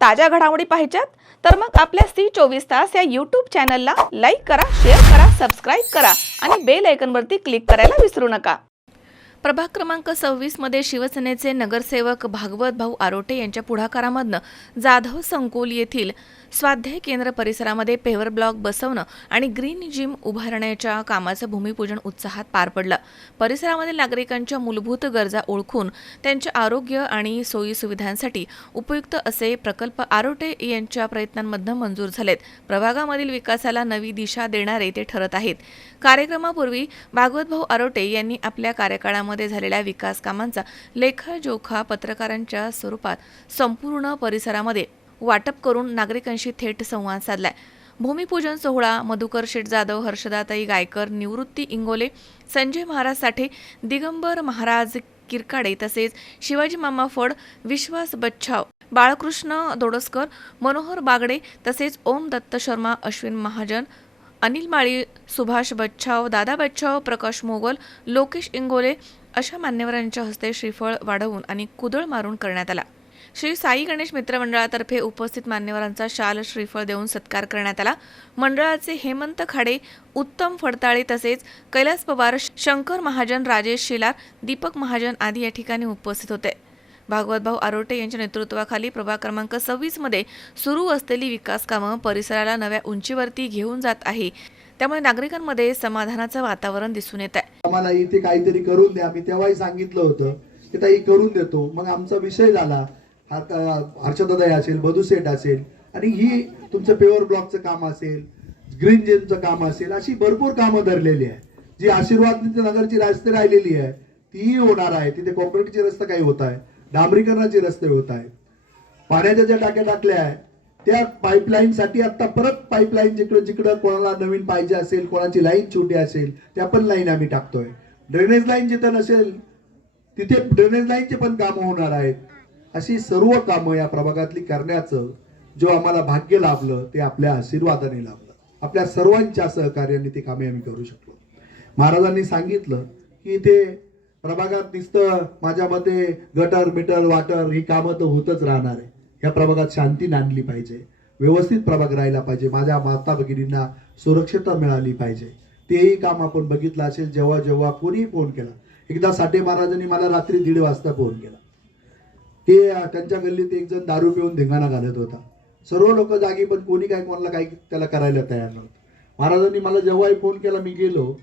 ताज्या घडामोडी पाहिजेत तर मग आपल्या C24 तास या YouTube चॅनलला लाईक करा, शेअर करा, सबस्क्राईब करा आणि बेल आयकॉनवरती क्लिक करायला विसरू नका। प्रभाग क्रमांक 26 मध्ये शिवसेनेचे नगरसेवक भागवत भाऊ आरोटे यांच्या पुढाकारामधनं जाधव संकुल येथील स्वाध्याय केंद्र परिसरामध्ये पेव्हर ब्लॉक बसवणं आणि ग्रीन जिम उभारण्याच्या कामाचं भूमिपूजन उत्साहात पार पडलं। परिसरामधील नागरिकांच्या मूलभूत गरजा ओळखून त्यांच्या आरोग्य आणि सोयी सुविधांसाठी उपयुक्त असे प्रकल्प आरोटे यांच्या प्रयत्नांमधनं मंजूर झालेत। प्रभागामधील विकासाला नवी दिशा देणारे ते ठरत आहेत। कार्यक्रमापूर्वी भागवत भाऊ आरोटे यांनी आपल्या कार्यकाळामध्ये झालेल्या विकास कामांचा लेखाजोखा पत्रकारांच्या स्वरूपात संपूर्ण परिसरामध्ये वाटप करून नागरिकांशी थेट संवाद साधलाय। भूमिपूजन सोहळा मधुकर शेठ जाधव, हर्षदाताई गायकर, निवृत्ती इंगोले, संजय महाराज साठे, दिगंबर महाराज किरकाडे तसेच शिवाजी मामा फड, विश्वास बच्छाव, बाळकृष्ण दोडसकर, मनोहर बागडे तसेच ओम दत्त शर्मा, अश्विन महाजन, अनिल माळी, सुभाष बच्छाव, दादा बच्छाव, प्रकाश मोगल, लोकेश इंगोले अशा मान्यवरांच्या हस्ते श्रीफळ वाढवून आणि कुदळ मारून करण्यात आला। श्री साई गणेश मित्र मंडळातर्फे उपस्थित मान्यवरांचा शाल श्रीफळ देऊन सत्कार करण्यात आला। मंडळाचे हेमंत खाडे, उत्तम फडताळे तसेच कैलास पवार, शंकर महाजन, राजेश शिलार, दीपक महाजन आदी या ठिकाणी उपस्थित होते। भागवत भाऊ आरोटे यांच्या नेतृत्वाखाली प्रभाग क्रमांक 26 मध्ये सुरू असलेली विकास कामं परिसराला नव्या उंचीवरती घेऊन जात आहे, त्यामुळे नागरिकांमध्ये समाधानाचं वातावरण दिसून येत आहे। आम्हाला इथे काहीतरी करून द्या, मी तेव्हाही सांगितलं होतं की ताई करून देतो। मग आमचा विषय झाला, हर्षदाताई असेल, बधुसेठ असेल आणि ही तुमचं पेवर ब्लॉकचं काम असेल, ग्रीन जिमचं काम असेल, अशी भरपूर कामं धरलेली आहे। जी आशीर्वाद नगरची रस्ते राहिलेली आहे तीही होणार आहे। तिथे कॉन्क्रीटचे रस्ते काही होत आहे, डांबरीकरणाचे रस्ते होत आहे, पाण्याच्या ज्या टाक्या टाकल्या आहे त्या पाईपलाईन साठी आता परत पाईपलाईन जिकडे जिकडे कोणाला नवीन पाहिजे असेल, कोणाची लाईन छोटी असेल त्या पण लाईन आम्ही टाकतोय। ड्रेनेज लाईन जिथे नसेल तिथे ड्रेनेज लाईनचे पण कामं होणार आहेत। अशी सर्व कामं या प्रभागातली करण्याचं जो आम्हाला भाग्य लाभलं ते आपल्या आशीर्वादाने लाभलं। आपल्या सर्वांच्या सहकार्याने ते कामे आम्ही करू शकलो। महाराजांनी सांगितलं की इथे प्रभागात नुसतं माझ्या मते गटर मीटर वाटर ही कामं तर होतच राहणार आहे। या प्रभागात शांती नांदली पाहिजे, व्यवस्थित प्रभाग राहिला पाहिजे, माझ्या माता भगिनींना सुरक्षितता मिळाली पाहिजे। तेही काम आपण बघितलं असेल। जेव्हा जेव्हा कोणी फोन केला, एकदा साठे महाराजांनी मला रात्री 1:30 वाजता फोन केला की त्यांच्या गल्लीत एक जण दारू पिऊन धिंगाणा घालत होता। सर्व लोक जागी पण कोणी काय कोणाला काही त्याला करायला तयार नव्हतं। महाराजांनी मला जेव्हाही फोन केला मी गेलो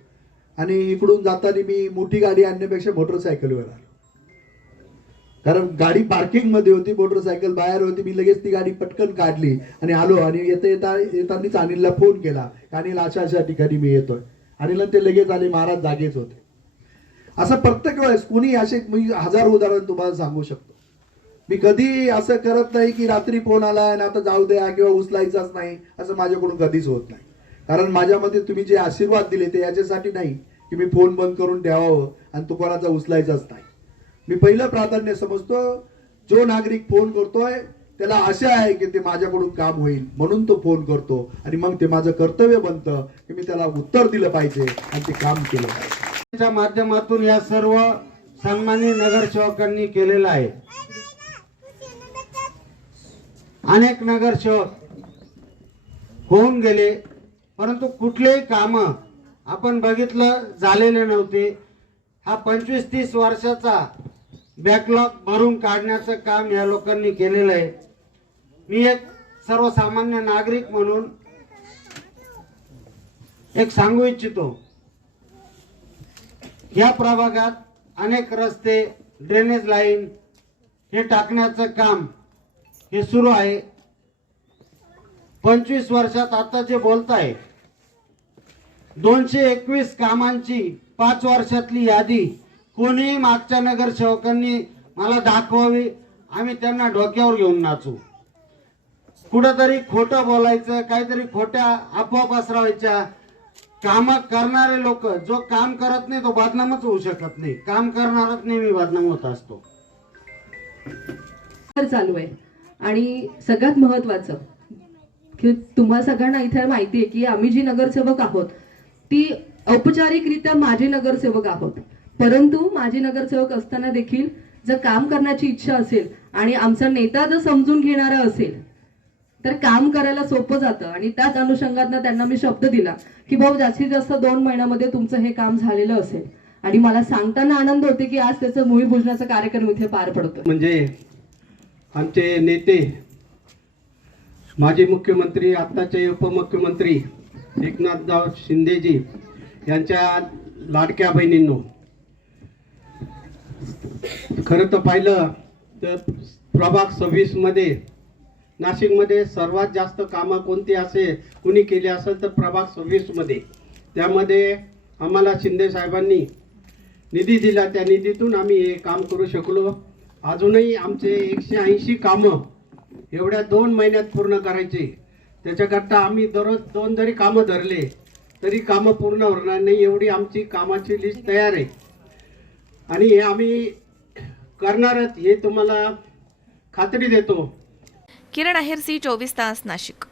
आणि इकडून जाताना मी मोठी गाडी आणण्यापेक्षा मोटरसायकलवर आलो, कारण गाडी पार्किंग मध्ये होती, मोटरसायकल बाहेर होती। मी लगेच ती गाडी पटकन काढली आणि आलो आणि येतानाच अनिलला फोन केला, अनिल अशा अशा ठिकाणी मी येतोय। अनिल ते लगेच आले, महाराज जागेच होते। असं प्रत्येक वेळेस कोणी असे मी 1000 उदाहरण तुम्हाला सांगू शकतो। मी कधी असं करत नाही की रात्री फोन आला आणि आता जाऊ द्या किंवा उचलायचाच नाही, असं माझ्याकडून कधीच होत नाही। कारण माझ्या मते तुम्ही जे आशीर्वाद दिले ते याच्यासाठी नाही की मी फोन बंद करून ठेवावं आणि तो कोणाचा उचलायचाच नाही। मी पहिलं प्राधान्य समजतो जो नागरिक फोन करतोय त्याला आशा आहे की ते माझ्याकडून काम होईल म्हणून तो फोन करतो आणि मग ते माझं कर्तव्य बनतं की मी त्याला उत्तर दिलं पाहिजे आणि ते काम केलं पाहिजे। च्या माध्यमातून या सर्व सन्माननीय नगरसेवकांनी केलेलं आहे। अनेक नगरसेवक होऊन गेले परंतु कुठलेही काम आपण बघितलं झालेले नव्हते। हा 25-30 वर्षाचा बॅकलॉग भरून काढण्याचं काम या लोकांनी केलेलं आहे। मी एक सर्वसामान्य नागरिक म्हणून एक सांगू इच्छितो, या प्रभागात अनेक रस्ते, ड्रेनेज लाईन हे टाकण्याचं काम हे सुरू आहे। 25 वर्षात आता जे बोलताय 221 कामांची 5 वर्षातली यादी कोणी मागच्या नगरसेवकांनी मला दाखवावी, आम्ही त्यांना डोक्यावर घेऊन नाचू। कुठेतरी खोटं बोलायचं, काहीतरी खोट्या अफवा पसरवायच्या। काम करणारे लोक, जो काम करत नाही तो बदनामच होऊ शकत नाही, काम करणारच नेहमी बदनाम होत असतो। चालू आहे आणि सगळ्यात महत्त्वाचं की तुम्हा सगळ्यांना इथे माहिती आहे की आम्ही जी नगरसेवक आहोत ती औपचारिकरित्या माजी नगरसेवक आहोत, परंतु माजी नगरसेवक असताना देखील जर काम करण्याची इच्छा असेल आणि आमचा नेता जर समजून घेणारा असेल तर काम करायला सोपं जातं. आणि त्याच अनुषंगातनं त्यांना मी शब्द दिला की भाऊ जास्तीत जास्त 2 महिन्यामध्ये तुमचं हे काम झालेलं असेल. आणि मला सांगताना आनंद होते की आज त्याचं भूमिपूजनाचा कार्यक्रम इथे पार पडतो. म्हणजे आमचे नेते माजी मुख्यमंत्री आत्ताचे उपमुख्यमंत्री एकनाथराव शिंदेजी यांच्या लाडक्या बहिणींनो, खरं तर पाहिलं तर प्रभाग 26 मध्ये नाशिकमध्ये सर्वात जास्त कामं कोणती कुणी केली असेल तर प्रभाग 26 मध्ये. त्यामध्ये आम्हाला शिंदे साहेबांनी निधी दिला, त्या निधीतून आम्ही हे काम करू शकलो. अजूनही आमचे 180 कामं एवढ्या 2 महिन्यात पूर्ण करायचे. त्याच्याकरता आम्ही दररोज 2 जरी कामं धरले तरी कामं पूर्ण होणार नाही, एवढी आमची कामाची लिस्ट तयार आहे. आणि हे आम्ही करणारच, हे तुम्हाला खात्री देतो. किरण आहेर, सी 24 तास, नाशिक.